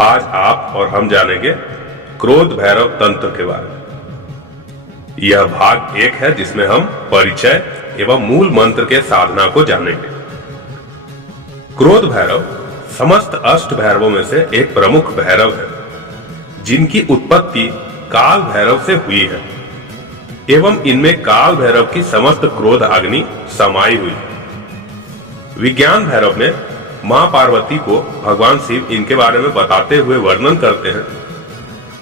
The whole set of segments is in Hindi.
आज आप और हम जानेंगे क्रोध भैरव तंत्र के बारे में। यह भाग 1 है जिसमें हम परिचय एवं मूल मंत्र के साधना को जानेंगे। क्रोध भैरव समस्त अष्ट भैरवों में से एक प्रमुख भैरव है, जिनकी उत्पत्ति काल भैरव से हुई है एवं इनमें काल भैरव की समस्त क्रोध अग्नि समाई हुई। विज्ञान भैरव में मां पार्वती को भगवान शिव इनके बारे में बताते हुए वर्णन करते हैं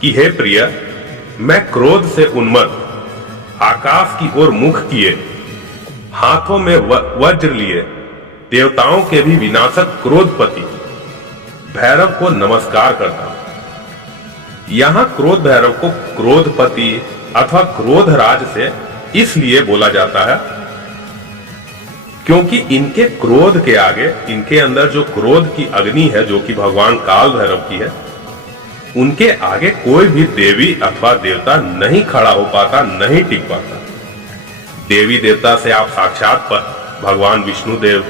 कि हे प्रिय, मैं क्रोध से उन्मत्त आकाश की ओर मुख किए, हाथों में वज्र लिए, देवताओं के भी विनाशक क्रोधपति भैरव को नमस्कार करता हूं। यहां क्रोध भैरव को क्रोधपति अथवा क्रोधराज से इसलिए बोला जाता है क्योंकि इनके क्रोध के आगे, इनके अंदर जो क्रोध की अग्नि है, जो कि भगवान काल भैरव की है, उनके आगे कोई भी देवी अथवा देवता नहीं खड़ा हो पाता, नहीं टिक पाता। देवी देवता से आप साक्षात भगवान विष्णु देव,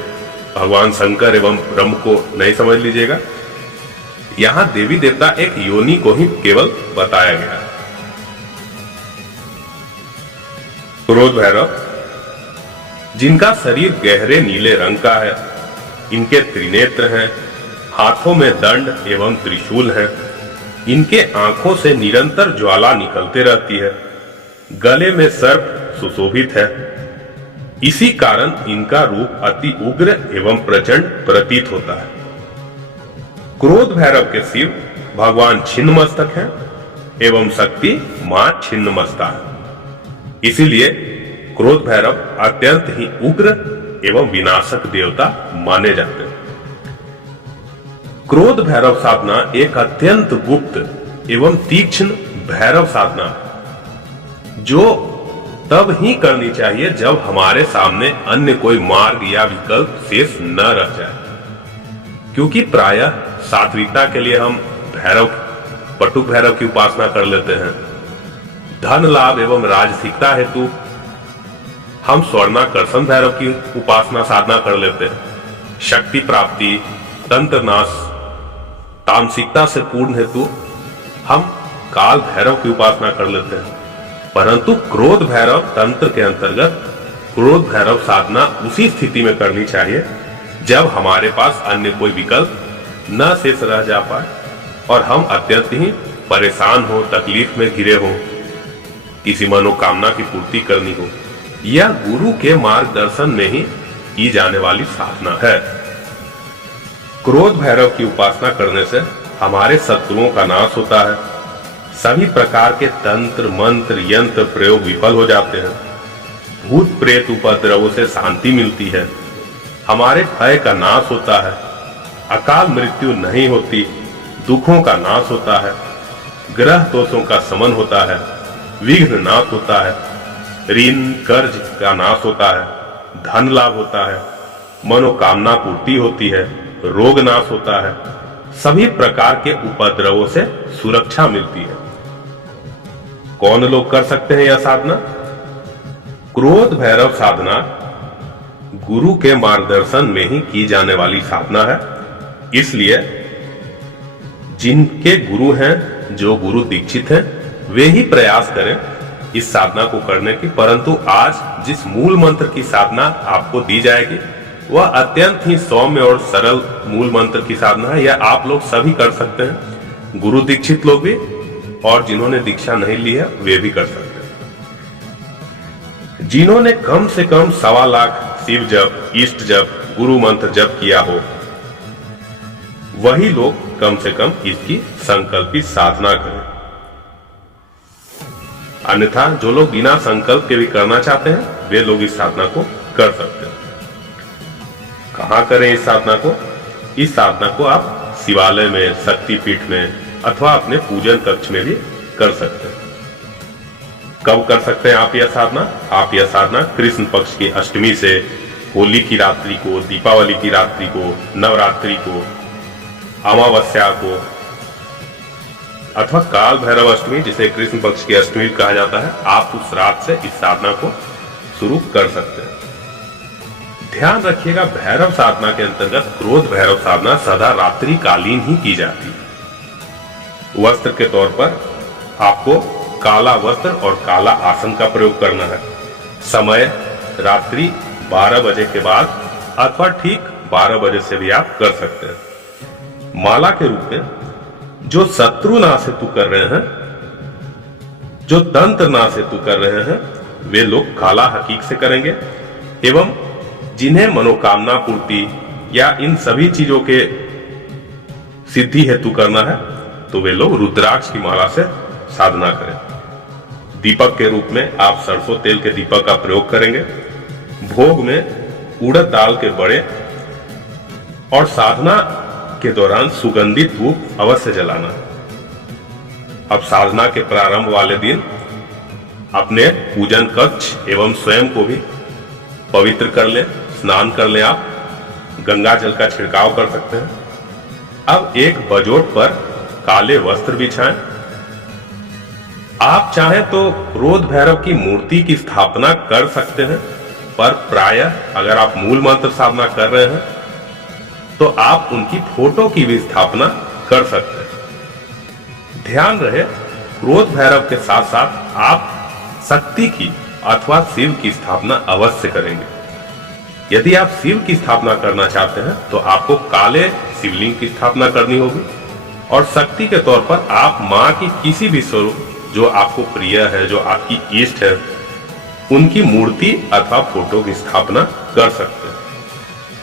भगवान शंकर एवं ब्रह्म को नहीं समझ लीजिएगा। यहां देवी देवता एक योनि को ही केवल बताया गया है। क्रोध भैरव जिनका शरीर गहरे नीले रंग का है, इनके त्रिनेत्र हैं, हाथों में दंड एवं त्रिशूल है, इनके आंखों से निरंतर ज्वाला निकलते रहती है, गले में सर्प सुशोभित है। इसी कारण इनका रूप अति उग्र एवं प्रचंड प्रतीत होता है। क्रोध भैरव के शिव भगवान छिन्नमस्तक हैं एवं शक्ति मां छिन्नमस्ता है। इसीलिए क्रोध भैरव अत्यंत ही उग्र एवं विनाशक देवता माने जाते हैं। क्रोध भैरव साधना एक अत्यंत गुप्त एवं तीक्ष्ण भैरव साधना है, जो तब ही करनी चाहिए जब हमारे सामने अन्य कोई मार्ग या विकल्प शेष न रह जाए। क्योंकि प्रायः सात्विकता के लिए हम भैरव, पटुक भैरव की उपासना कर लेते हैं। धन लाभ एवं राजसिकता हेतु हम स्वर्णाकर्षण भैरव की उपासना साधना कर लेते हैं। शक्ति प्राप्ति, तंत्र नाश, तामसिकता से पूर्ण हेतु हम काल भैरव की उपासना कर लेते हैं। परंतु क्रोध भैरव तंत्र के अंतर्गत क्रोध भैरव साधना उसी स्थिति में करनी चाहिए जब हमारे पास अन्य कोई विकल्प न शेष रह जा पाए और हम अत्यंत ही परेशान हो, तकलीफ में घिरे हो, किसी मनोकामना की पूर्ति करनी हो। यह गुरु के मार्गदर्शन में ही की जाने वाली साधना है। क्रोध भैरव की उपासना करने से हमारे शत्रुओं का नाश होता है, सभी प्रकार के तंत्र मंत्र यंत्र प्रयोग विफल हो जाते हैं, भूत प्रेत उपद्रवों से शांति मिलती है, हमारे भय का नाश होता है, अकाल मृत्यु नहीं होती, दुखों का नाश होता है, ग्रह दोषों का शमन होता है, विघ्न नाश होता है, ऋण कर्ज का नाश होता है, धन लाभ होता है, मनोकामना पूर्ति होती है, रोग नाश होता है, सभी प्रकार के उपद्रवों से सुरक्षा मिलती है। कौन लोग कर सकते हैं यह साधना? क्रोध भैरव साधना गुरु के मार्गदर्शन में ही की जाने वाली साधना है। इसलिए जिनके गुरु हैं, जो गुरु दीक्षित हैं, वे ही प्रयास करें इस साधना को करने की। परंतु आज जिस मूल मंत्र की साधना आपको दी जाएगी वह अत्यंत ही सौम्य और सरल मूल मंत्र की साधना है। यह आप लोग सभी कर सकते हैं, गुरु दीक्षित लोग भी और जिन्होंने दीक्षा नहीं ली है वे भी कर सकते हैं। जिन्होंने कम से कम 1.25 लाख शिव जप, इष्ट जप, गुरु मंत्र जप किया हो, वही लोग कम से कम इसकी संकल्पित साधना करें। अन्यथा जो लोग बिना संकल्प के भी करना चाहते हैं वे लोग इस साधना को कर सकते हैं। कहां करें इस साधना को? इस साधना को आप शिवालय में, शक्तिपीठ में अथवा अपने पूजन कक्ष में भी कर सकते हैं। कब कर सकते हैं आप यह साधना? आप यह साधना कृष्ण पक्ष की अष्टमी से होली की रात्रि को, दीपावली की रात्रि को, नवरात्रि को, अमावस्या को अथवा काल भैरव अष्टमी, जिसे कृष्ण पक्ष की अष्टमी कहा जाता है, आप उस रात से इस साधना को शुरू कर सकते हैं। ध्यान रखिएगा, भैरव साधना के अंतर्गत क्रोध भैरव साधना सदा रात्रि कालीन ही की जाती है। वस्त्र के तौर पर आपको काला वस्त्र और काला आसन का प्रयोग करना है। समय रात्रि 12 बजे के बाद अथवा ठीक 12 बजे से भी आप कर सकते हैं। माला के रूप में जो शत्रु नाश हेतु कर रहे हैं, जो तंत्र नाश हेतु कर रहे हैं, वे लोग काला हकीक से करेंगे। एवं जिन्हें मनोकामना पूर्ति या इन सभी चीजों के सिद्धि हेतु करना है, तो वे लोग रुद्राक्ष की माला से साधना करें। दीपक के रूप में आप सरसों तेल के दीपक का प्रयोग करेंगे। भोग में उड़द दाल के बड़े और साधना के दौरान सुगंधित धूप अवश्य जलाना है। अब साधना के प्रारंभ वाले दिन अपने पूजन कक्ष एवं स्वयं को भी पवित्र कर लें, स्नान कर लें। आप गंगा जल का छिड़काव कर सकते हैं। अब एक बजोट पर काले वस्त्र बिछाएं। आप चाहें तो क्रोध भैरव की मूर्ति की स्थापना कर सकते हैं, पर प्रायः अगर आप मूल मंत्र साधना कर रहे हैं तो आप उनकी फोटो की भी स्थापना कर सकते हैं। ध्यान रहे, क्रोध भैरव के साथ साथ आप शक्ति की अथवा शिव की स्थापना अवश्य करेंगे। यदि आप शिव की स्थापना करना चाहते हैं तो आपको काले शिवलिंग की स्थापना करनी होगी, और शक्ति के तौर पर आप मां की किसी भी स्वरूप जो आपको प्रिय है, जो आपकी इष्ट है, उनकी मूर्ति अथवा फोटो की स्थापना कर सकते हैं।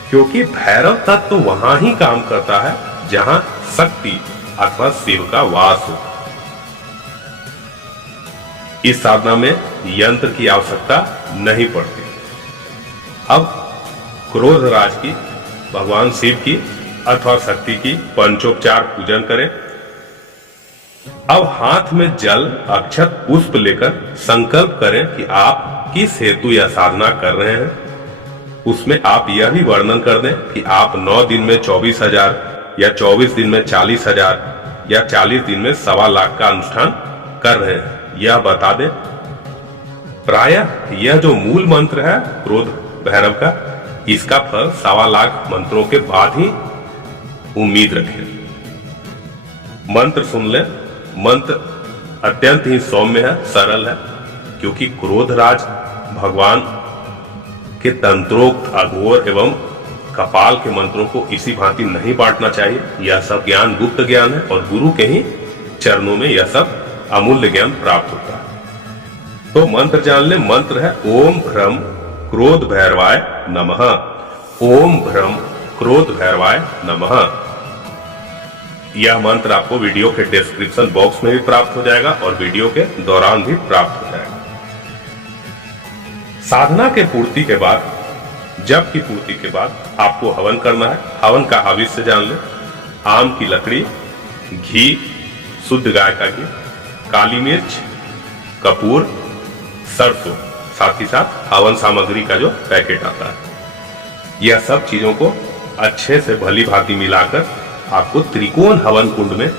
क्योंकि भैरव तत्व तो वहां ही काम करता है जहां शक्ति अथवा शिव का वास हो। इस साधना में यंत्र की आवश्यकता नहीं पड़ती। अब क्रोधराज की, भगवान शिव की अथवा शक्ति की पंचोपचार पूजन करें। अब हाथ में जल, अक्षत, पुष्प लेकर संकल्प करें कि आप किस हेतु यह साधना कर रहे हैं। उसमें आप यह भी वर्णन कर दें कि आप 9 दिन में 24,000 या 24 दिन में 40,000 या 40 दिन में 1.25 लाख का अनुष्ठान कर रहे हैं, यह बता दें। प्रायः यह जो मूल मंत्र है क्रोध भैरव का, इसका फल 1.25 लाख मंत्रों के बाद ही उम्मीद रखें। मंत्र सुन लें। मंत्र अत्यंत ही सौम्य है, सरल है, क्योंकि क्रोधराज भगवान के तंत्रोक्त, अघोर एवं कपाल के मंत्रों को इसी भांति नहीं बांटना चाहिए। यह सब ज्ञान गुप्त ज्ञान है और गुरु के ही चरणों में यह सब अमूल्य ज्ञान प्राप्त होता है। तो मंत्र जान ले। मंत्र है ओम भ्रम क्रोध भैरवाय नमः। ओम भ्रम क्रोध भैरवाय नमः। यह मंत्र आपको वीडियो के डिस्क्रिप्शन बॉक्स में भी प्राप्त हो जाएगा और वीडियो के दौरान भी प्राप्त हो जाएगा। साधना के पूर्ति के बाद, जप की पूर्ति के बाद आपको हवन करना है। हवन का हविष्य जान ले। आम की लकड़ी, घी, शुद्ध गाय का घी, काली मिर्च, कपूर, सरसों, साथ ही साथ हवन सामग्री का जो पैकेट आता है, यह सब चीजों को अच्छे से भली भांति मिलाकर आपको त्रिकोण हवन कुंड में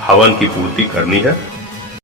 हवन की पूर्ति करनी है।